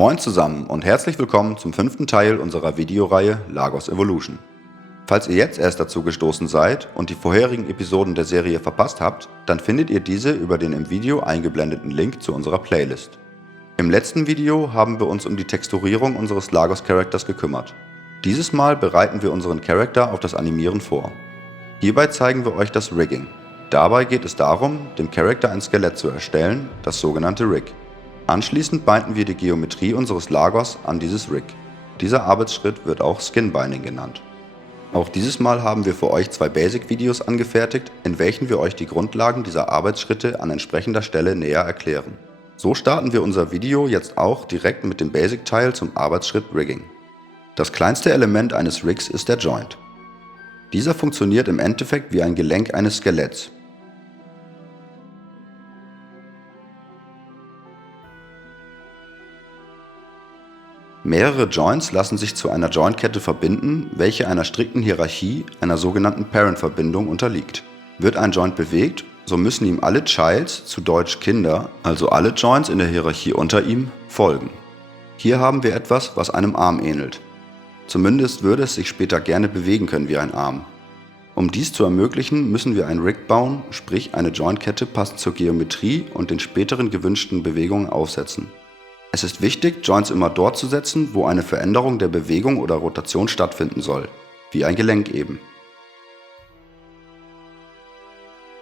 Moin zusammen und herzlich willkommen zum 5. Teil unserer Videoreihe Lagos Evolution. Falls ihr jetzt erst dazu gestoßen seid und die vorherigen Episoden der Serie verpasst habt, dann findet ihr diese über den im Video eingeblendeten Link zu unserer Playlist. Im letzten Video haben wir uns um die Texturierung unseres Lagos-Charakters gekümmert. Dieses Mal bereiten wir unseren Charakter auf das Animieren vor. Hierbei zeigen wir euch das Rigging. Dabei geht es darum, dem Charakter ein Skelett zu erstellen, das sogenannte Rig. Anschließend binden wir die Geometrie unseres Lagos an dieses Rig. Dieser Arbeitsschritt wird auch Skinbinding genannt. Auch dieses Mal haben wir für euch 2 Basic-Videos angefertigt, in welchen wir euch die Grundlagen dieser Arbeitsschritte an entsprechender Stelle näher erklären. So starten wir unser Video jetzt auch direkt mit dem Basic-Teil zum Arbeitsschritt Rigging. Das kleinste Element eines Rigs ist der Joint. Dieser funktioniert im Endeffekt wie ein Gelenk eines Skeletts. Mehrere Joints lassen sich zu einer Jointkette verbinden, welche einer strikten Hierarchie, einer sogenannten Parent-Verbindung, unterliegt. Wird ein Joint bewegt, so müssen ihm alle Childs, zu Deutsch Kinder, also alle Joints in der Hierarchie unter ihm, folgen. Hier haben wir etwas, was einem Arm ähnelt. Zumindest würde es sich später gerne bewegen können wie ein Arm. Um dies zu ermöglichen, müssen wir ein Rig bauen, sprich eine Jointkette passend zur Geometrie und den späteren gewünschten Bewegungen aufsetzen. Es ist wichtig, Joints immer dort zu setzen, wo eine Veränderung der Bewegung oder Rotation stattfinden soll, wie ein Gelenk eben.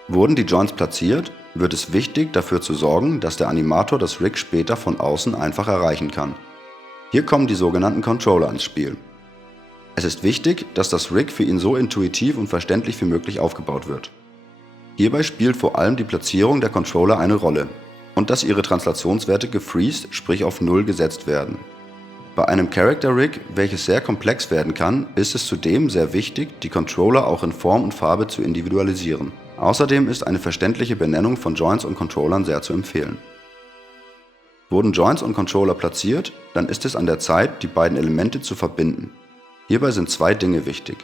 Wurden die Joints platziert, wird es wichtig, dafür zu sorgen, dass der Animator das Rig später von außen einfach erreichen kann. Hier kommen die sogenannten Controller ins Spiel. Es ist wichtig, dass das Rig für ihn so intuitiv und verständlich wie möglich aufgebaut wird. Hierbei spielt vor allem die Platzierung der Controller eine Rolle. Und dass ihre Translationswerte gefreezed, sprich auf 0 gesetzt werden. Bei einem Character Rig, welches sehr komplex werden kann, ist es zudem sehr wichtig, die Controller auch in Form und Farbe zu individualisieren. Außerdem ist eine verständliche Benennung von Joints und Controllern sehr zu empfehlen. Wurden Joints und Controller platziert, dann ist es an der Zeit, die beiden Elemente zu verbinden. Hierbei sind 2 Dinge wichtig.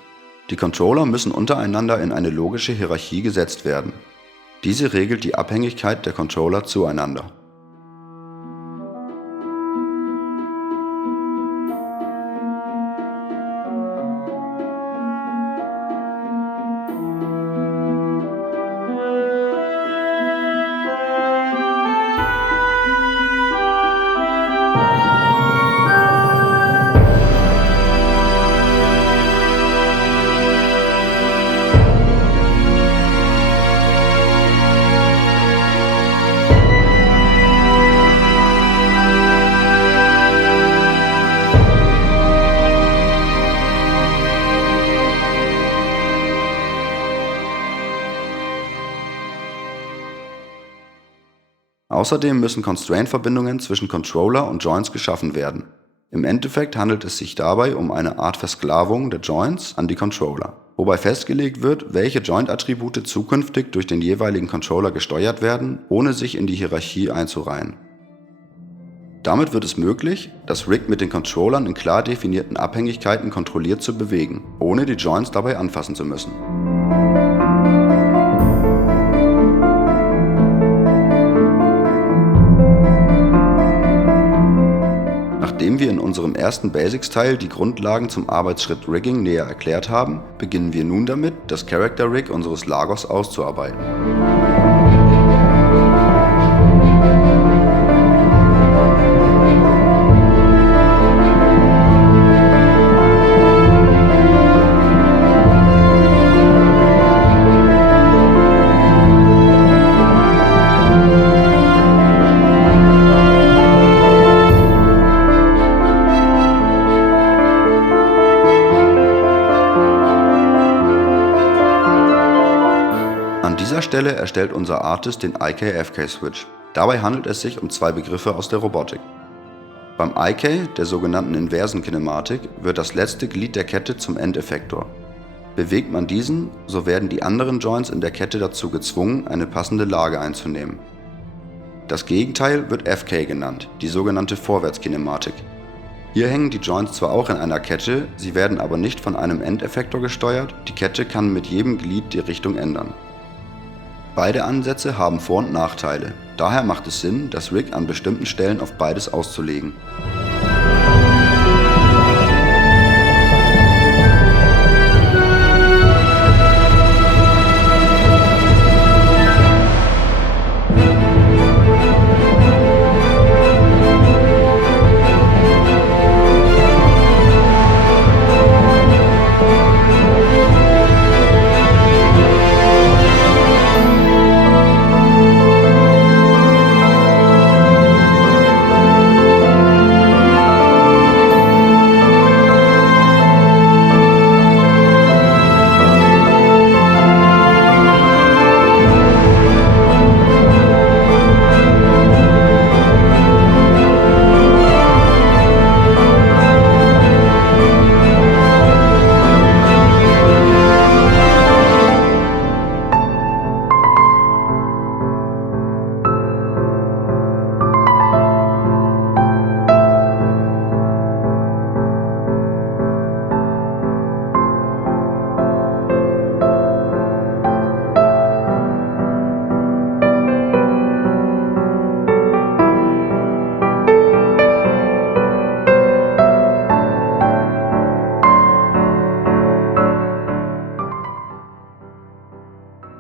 Die Controller müssen untereinander in eine logische Hierarchie gesetzt werden. Diese regelt die Abhängigkeit der Controller zueinander. Außerdem müssen Constraint-Verbindungen zwischen Controller und Joints geschaffen werden. Im Endeffekt handelt es sich dabei um eine Art Versklavung der Joints an die Controller, wobei festgelegt wird, welche Joint-Attribute zukünftig durch den jeweiligen Controller gesteuert werden, ohne sich in die Hierarchie einzureihen. Damit wird es möglich, das Rig mit den Controllern in klar definierten Abhängigkeiten kontrolliert zu bewegen, ohne die Joints dabei anfassen zu müssen. Nachdem wir in unserem ersten Basics-Teil die Grundlagen zum Arbeitsschritt Rigging näher erklärt haben, beginnen wir nun damit, das Character Rig unseres Lagos auszuarbeiten. An dieser Stelle erstellt unser Artist den IK-FK-Switch. Dabei handelt es sich um 2 Begriffe aus der Robotik. Beim IK, der sogenannten inversen Kinematik, wird das letzte Glied der Kette zum Endeffektor. Bewegt man diesen, so werden die anderen Joints in der Kette dazu gezwungen, eine passende Lage einzunehmen. Das Gegenteil wird FK genannt, die sogenannte Vorwärtskinematik. Hier hängen die Joints zwar auch in einer Kette, sie werden aber nicht von einem Endeffektor gesteuert, die Kette kann mit jedem Glied die Richtung ändern. Beide Ansätze haben Vor- und Nachteile, daher macht es Sinn, das Rig an bestimmten Stellen auf beides auszulegen.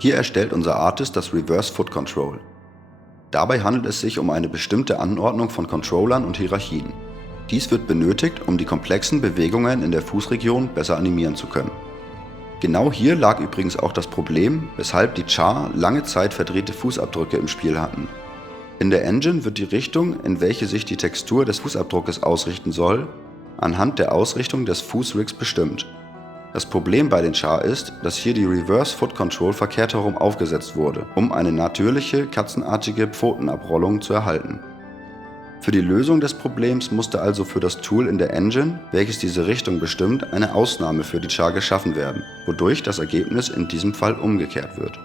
Hier erstellt unser Artist das Reverse Foot Control. Dabei handelt es sich um eine bestimmte Anordnung von Controllern und Hierarchien. Dies wird benötigt, um die komplexen Bewegungen in der Fußregion besser animieren zu können. Genau hier lag übrigens auch das Problem, weshalb die Char lange Zeit verdrehte Fußabdrücke im Spiel hatten. In der Engine wird die Richtung, in welche sich die Textur des Fußabdruckes ausrichten soll, anhand der Ausrichtung des Fußrigs bestimmt. Das Problem bei den Char ist, dass hier die Reverse Foot Control verkehrt herum aufgesetzt wurde, um eine natürliche, katzenartige Pfotenabrollung zu erhalten. Für die Lösung des Problems musste also für das Tool in der Engine, welches diese Richtung bestimmt, eine Ausnahme für die Char geschaffen werden, wodurch das Ergebnis in diesem Fall umgekehrt wird.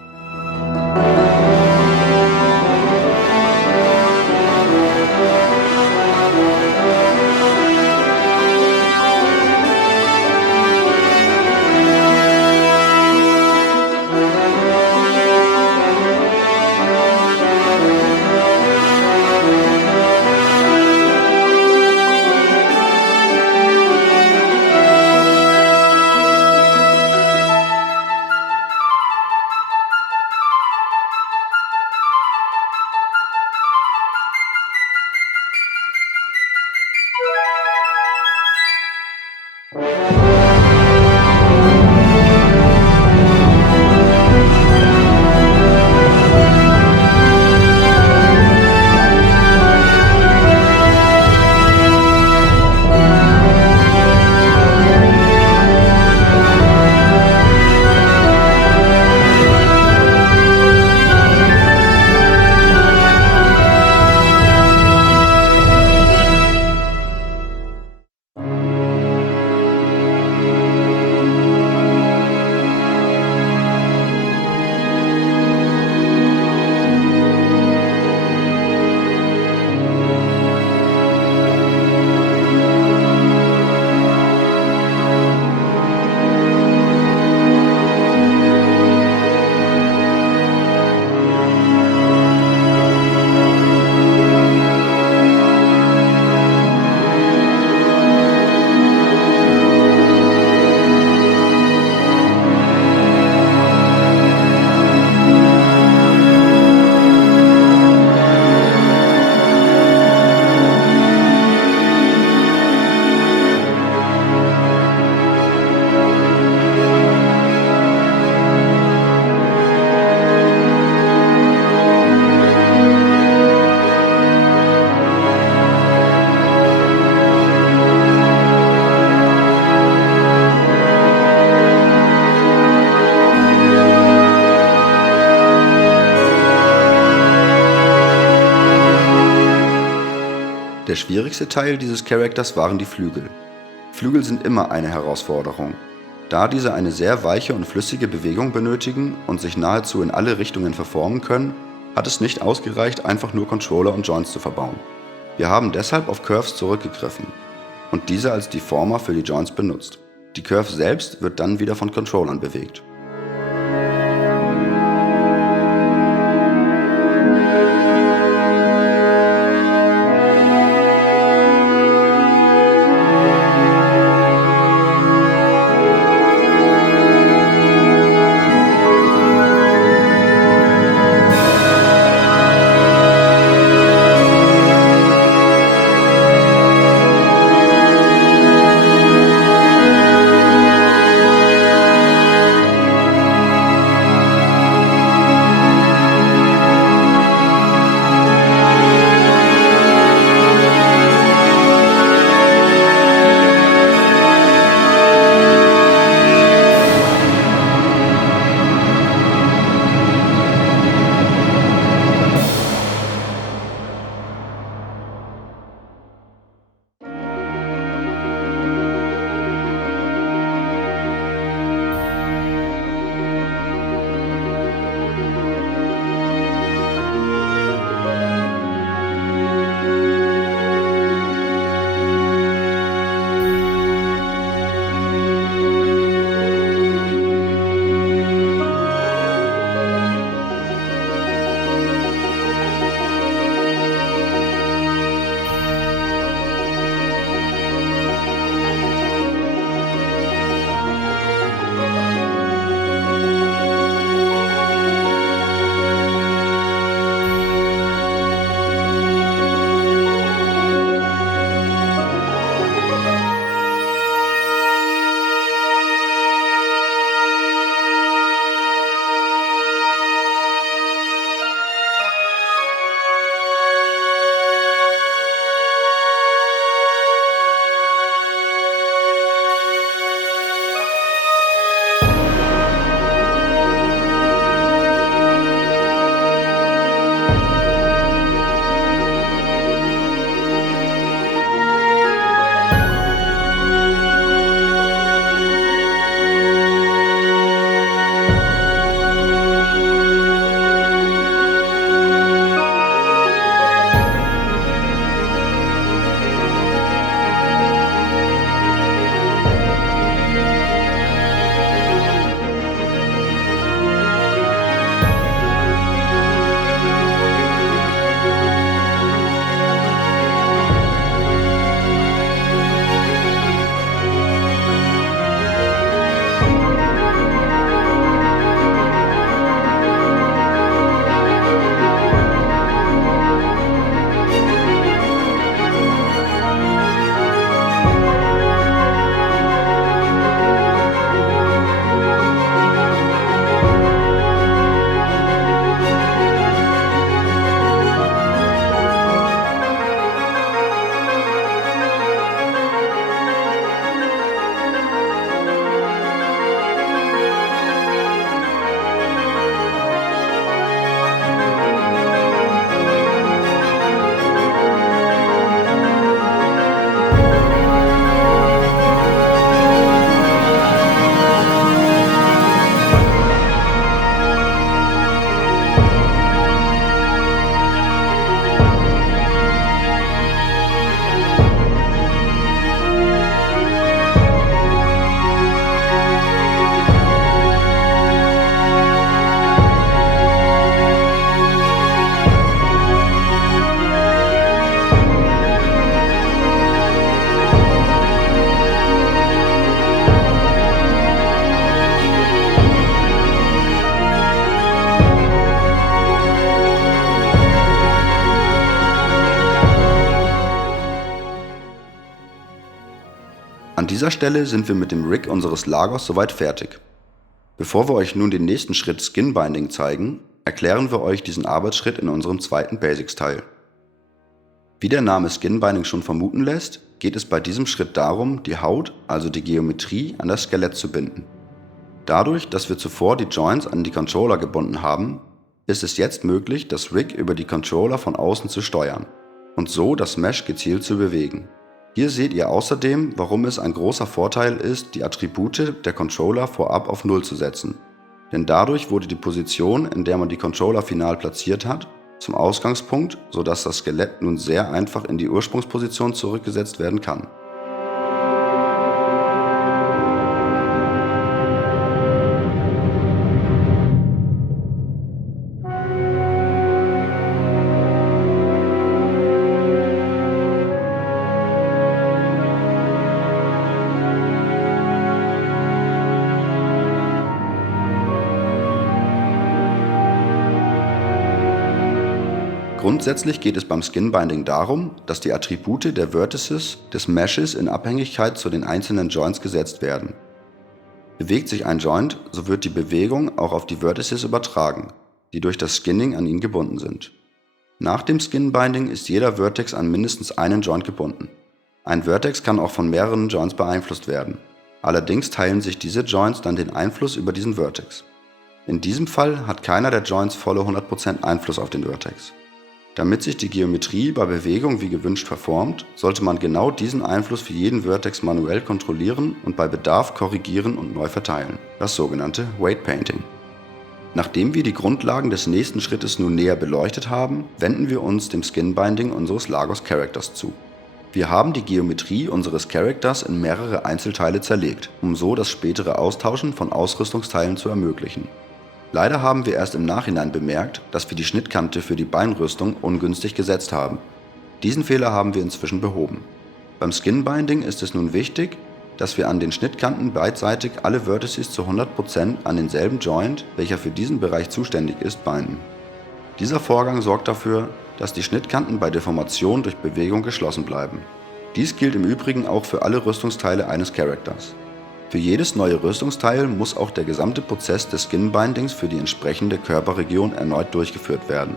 Der schwierigste Teil dieses Charakters waren die Flügel. Flügel sind immer eine Herausforderung. Da diese eine sehr weiche und flüssige Bewegung benötigen und sich nahezu in alle Richtungen verformen können, hat es nicht ausgereicht, einfach nur Controller und Joints zu verbauen. Wir haben deshalb auf Curves zurückgegriffen und diese als Deformer für die Joints benutzt. Die Curve selbst wird dann wieder von Controllern bewegt. dieser Stelle sind wir mit dem Rig unseres Lagos soweit fertig. Bevor wir euch nun den nächsten Schritt Skin Binding zeigen, erklären wir euch diesen Arbeitsschritt in unserem zweiten Basics-Teil. Wie der Name Skin Binding schon vermuten lässt, geht es bei diesem Schritt darum, die Haut, also die Geometrie, an das Skelett zu binden. Dadurch, dass wir zuvor die Joints an die Controller gebunden haben, ist es jetzt möglich, das Rig über die Controller von außen zu steuern und so das Mesh gezielt zu bewegen. Hier seht ihr außerdem, warum es ein großer Vorteil ist, die Attribute der Controller vorab auf 0 zu setzen. Denn dadurch wurde die Position, in der man die Controller final platziert hat, zum Ausgangspunkt, sodass das Skelett nun sehr einfach in die Ursprungsposition zurückgesetzt werden kann. Grundsätzlich geht es beim Skin Binding darum, dass die Attribute der Vertices des Meshes in Abhängigkeit zu den einzelnen Joints gesetzt werden. Bewegt sich ein Joint, so wird die Bewegung auch auf die Vertices übertragen, die durch das Skinning an ihn gebunden sind. Nach dem Skin Binding ist jeder Vertex an mindestens einen Joint gebunden. Ein Vertex kann auch von mehreren Joints beeinflusst werden. Allerdings teilen sich diese Joints dann den Einfluss über diesen Vertex. In diesem Fall hat keiner der Joints volle 100% Einfluss auf den Vertex. Damit sich die Geometrie bei Bewegung wie gewünscht verformt, sollte man genau diesen Einfluss für jeden Vertex manuell kontrollieren und bei Bedarf korrigieren und neu verteilen, das sogenannte Weight Painting. Nachdem wir die Grundlagen des nächsten Schrittes nun näher beleuchtet haben, wenden wir uns dem Skin Binding unseres Lagos Characters zu. Wir haben die Geometrie unseres Characters in mehrere Einzelteile zerlegt, um so das spätere Austauschen von Ausrüstungsteilen zu ermöglichen. Leider haben wir erst im Nachhinein bemerkt, dass wir die Schnittkante für die Beinrüstung ungünstig gesetzt haben. Diesen Fehler haben wir inzwischen behoben. Beim Skin Binding ist es nun wichtig, dass wir an den Schnittkanten beidseitig alle Vertices zu 100% an denselben Joint, welcher für diesen Bereich zuständig ist, binden. Dieser Vorgang sorgt dafür, dass die Schnittkanten bei Deformation durch Bewegung geschlossen bleiben. Dies gilt im Übrigen auch für alle Rüstungsteile eines Charakters. Für jedes neue Rüstungsteil muss auch der gesamte Prozess des Skin Bindings für die entsprechende Körperregion erneut durchgeführt werden.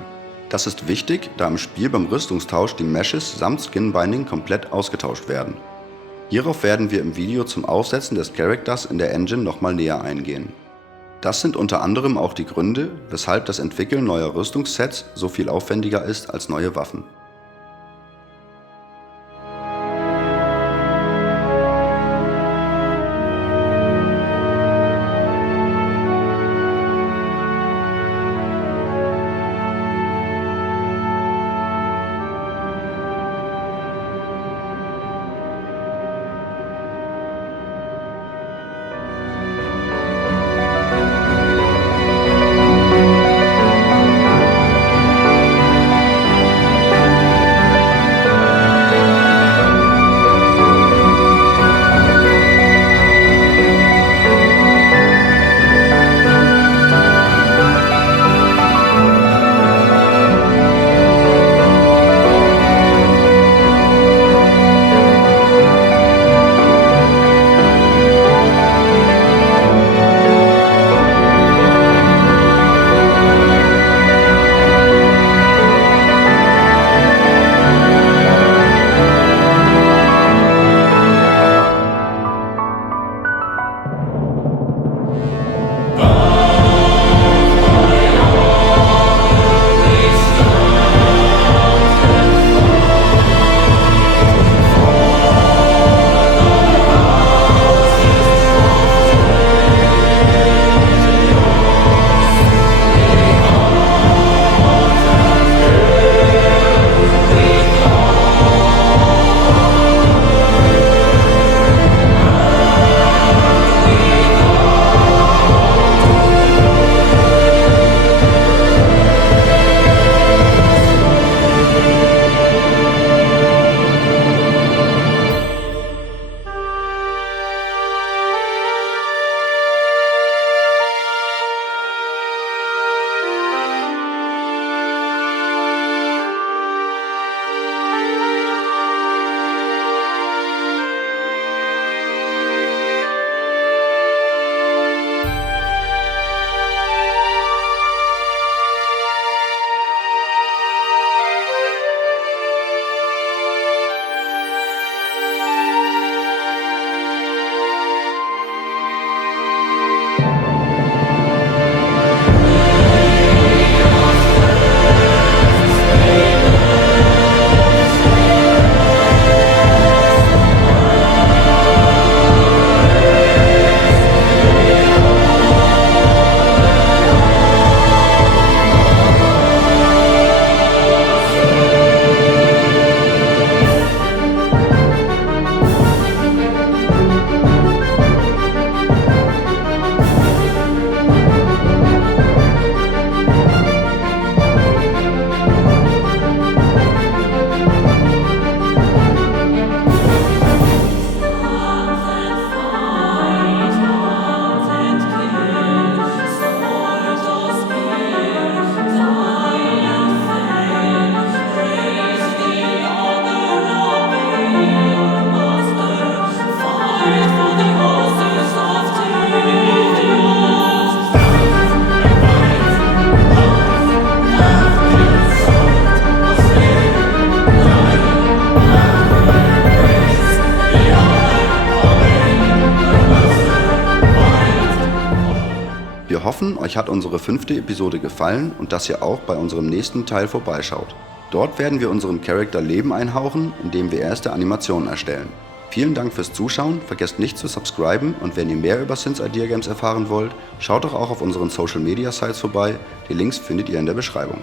Das ist wichtig, da im Spiel beim Rüstungstausch die Meshes samt Skin Binding komplett ausgetauscht werden. Hierauf werden wir im Video zum Aufsetzen des Charakters in der Engine nochmal näher eingehen. Das sind unter anderem auch die Gründe, weshalb das Entwickeln neuer Rüstungssets so viel aufwendiger ist als neue Waffen. hoffen, euch hat unsere 5. Episode gefallen und dass ihr auch bei unserem nächsten Teil vorbeischaut. Dort werden wir unserem Charakter Leben einhauchen, indem wir erste Animationen erstellen. Vielen Dank fürs Zuschauen, vergesst nicht zu subscriben und wenn ihr mehr über Sins Idea Games erfahren wollt, schaut doch auch auf unseren Social Media Sites vorbei, die Links findet ihr in der Beschreibung.